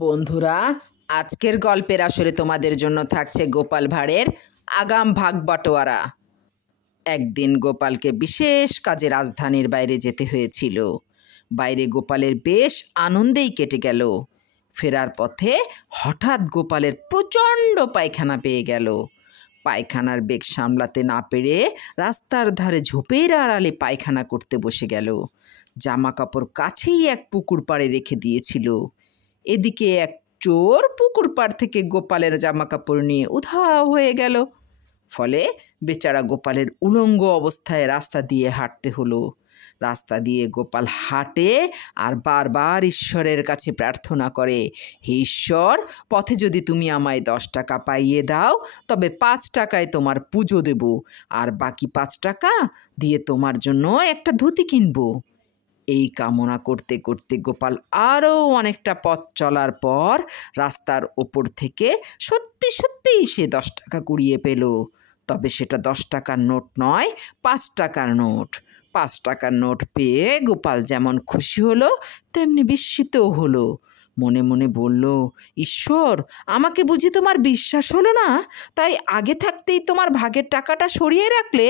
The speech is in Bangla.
বন্ধুরা, আজকের গল্পের আসরে তোমাদের জন্য থাকছে গোপাল ভাঁড়ের আগাম ভাগ বাটোয়ারা। একদিন গোপালকে বিশেষ কাজে রাজধানীর বাইরে যেতে হয়েছিল। বাইরে গোপালের বেশ আনন্দেই কেটে গেল। ফেরার পথে হঠাৎ গোপালের প্রচণ্ড পায়খানা পেয়ে গেল। পায়খানার বেগ সামলাতে না পেরে রাস্তার ধারে ঝোপের আড়ালে পায়খানা করতে বসে গেল। জামা কাপড় কাছেই এক পুকুর পাড়ে রেখে দিয়েছিল। এদিকে এক চোর পুকুর পাড় থেকে গোপালের জামা কাপড় নিয়ে উধাও হয়ে গেল। ফলে বেচারা গোপালের উলঙ্গ অবস্থায় রাস্তা দিয়ে হাঁটতে হলো। রাস্তা দিয়ে গোপাল হাঁটে আর বারবার ঈশ্বরের কাছে প্রার্থনা করে, হে ঈশ্বর, পথে যদি তুমি আমায় 10 টাকা পাইয়ে দাও তবে 5 টাকায় তোমার পুজো দেব, আর বাকি 5 টাকা দিয়ে তোমার জন্য একটা ধুতি কিনবো। এই কামনা করতে করতে গোপাল আরও অনেকটা পথ চলার পর রাস্তার ওপর থেকে সত্যি সত্যিই সে 10 টাকা কুড়িয়ে পেল। তবে সেটা 10 টাকার নোট নয়, 5 টাকার নোট। 5 টাকার নোট পেয়ে গোপাল যেমন খুশি হলো তেমনি বিস্মিতও হলো। মনে মনে বলল, ঈশ্বর, আমাকে বুঝি তোমার বিশ্বাস হলো না? তাই আগে থাকতেই তোমার ভাগের টাকাটা সরিয়ে রাখলে।